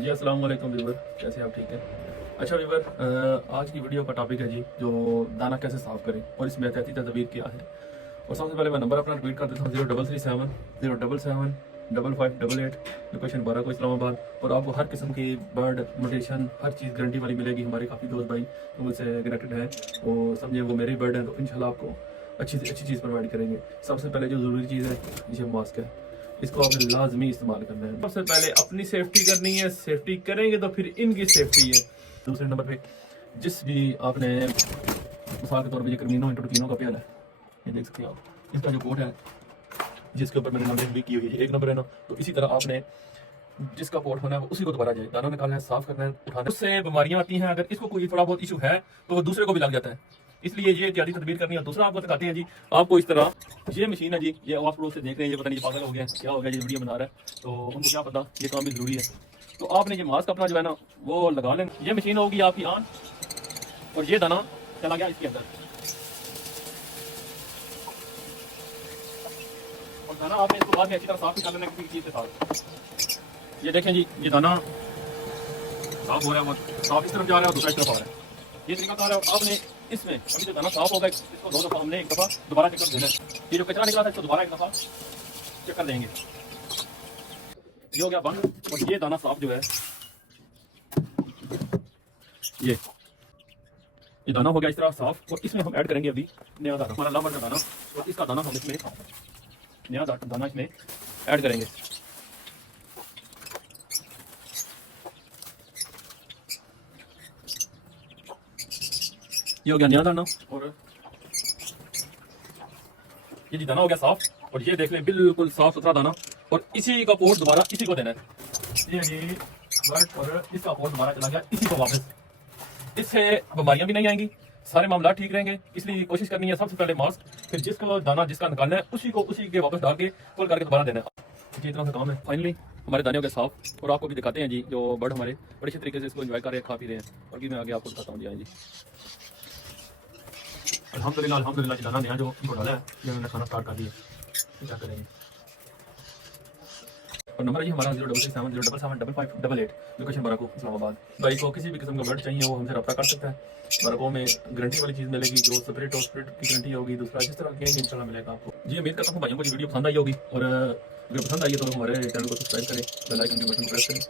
जी अस्सलाम वालेकुम वीवर, कैसे आप? ठीक है। अच्छा वीवर, आज की वीडियो का टॉपिक है जी जो दाना कैसे साफ़ करें और इसमें एहतियाती तदबीर क्या है। और सबसे पहले मैं नंबर अपना रिपीट कर देता हूँ 0337 077 5588, लोकेशन बारह को इस्लामाबाद। और आपको हर किस्म की बर्ड म्यूटेशन हर चीज़ गारंटी वाली मिलेगी। हमारे काफ़ी दोस्त भाई तो मुझसे कनेक्टेड हैं, वो समझे वो मेरे बर्ड हैं, तो इंशाल्लाह आपको अच्छी से अच्छी चीज़ प्रोवाइड करेंगे। सबसे पहले जो ज़रूरी चीज़ है ये मास्क है, इसको आपने लाजमी इस्तेमाल करना है। सबसे पहले अपनी सेफ्टी करनी है, सेफ्टी करेंगे तो फिर इनकी सेफ्टी है। दूसरे नंबर पे जिस भी आपने मिसाल के तौर पर ये कर्मीनो इंटरकीनो का प्याला है, ये देख सकते हैं आप, इसका जो कोट है जिसके ऊपर मैंने नंबरिंग भी की हुई है, एक नंबर है ना, तो इसी तरह आपने जिसका पोर्ट होना है उसी को दोबारा जाए दाना निकालना है, साफ करना है, उठाना है। उससे बीमारियां आती हैं। अगर इसको कोई थोड़ा बहुत इशू है तो वो दूसरे को भी लग जाता है, इसलिए ये एहतियाती तदबीर करनी है। दूसरा आपको दिखाते हैं जी, आपको इस तरह ये मशीन है जी, ये आप पड़ोस से देख रहे हैं, ये पता नहीं ये पागल हो गया क्या हो गया, ये वीडियो बना रहा है तो उनको क्या पता, ये काम भी जरूरी है। तो आपने ये मास्क अपना जो है ना वो लगा लें। ये मशीन होगी आपकी ऑन और ये दाना चला गया इसके अंदर, और दाना आपने इसको बाद में अच्छी तरह साफ कर लेना किसी चीज़ के साथ। ये देखें जी, ये दाना साफ हो रहा है, वो साफ इस तरफ जा रहा है और दूसरा इस तरफ आ रहा है, ये तरीका कार है। आपने इसमें अभी जो दाना साफ होगा इसको दो दफ़ा हमने एक दफ़ा दोबारा चेक कर देना है। ये जो कचरा निकला था इसको दोबारा एक दफ़ा चेक कर देंगे। ये हो गया बंद और ये दाना साफ जो है, ये दाना हो गया इस तरह साफ। और इसमें हम ऐड करेंगे अभी नया दाना, हमारा लावर का दाना, और इसका दाना हम इसमें नया दाना इसमें ऐड करेंगे। ये हो गया नया दाना और ये जी दाना हो गया साफ। और ये देख लें बिल्कुल साफ सुथरा दाना, और इसी का पोर्ट दोबारा इसी को देना है। ये जी बर्ड और इसका पोर्ट दोबारा चला गया इसी को वापस, इससे बीमारियां भी नहीं आएंगी, सारे मामला ठीक रहेंगे। इसलिए कोशिश करनी है सबसे पहले मास्क, फिर जिसको दाना जिसका निकालना है उसी को उसी के वापस डाल के खोल करके दोबारा देना है। इसी तरह से काम है। फाइनली हमारे दाने हो गए साफ, और आपको भी दिखाते हैं जी जो बर्ड हमारे बड़े अच्छे तरीके से इसको एंजॉय कर रहे हैं, खा पी रहे हैं। और भी मैं आगे आपको दिखाता हूँ जी। जी अल्हम्दुलिल्लाह अल्हम्दुलिल्लाह जी, दाना नया जो इनको डाला है ये मैंने खाना स्टार्ट कर दिया। क्या करेंगे, और नंबर है जी हमारा 0670775588, लोकेशन बराको इस्लामाबाद। भाई को किसी भी किस्म का ब्लड चाहिए वो हमसे रब्ता कर सकता है। बराको में गारंटी वाली चीज़ मिलेगी, जो स्प्रिट और स्प्रिट की गारंटी होगी, दूसरा जिस तरह की इंशाल्लाह मिलेगा आपको। जी उम्मीद करता हूँ भाइयों को ये वीडियो पसंद आई होगी, और अगर पसंद आई है तो हमारे चैनल को सब्सक्राइब करें, बेल आइकन के बटन को प्रेस करें।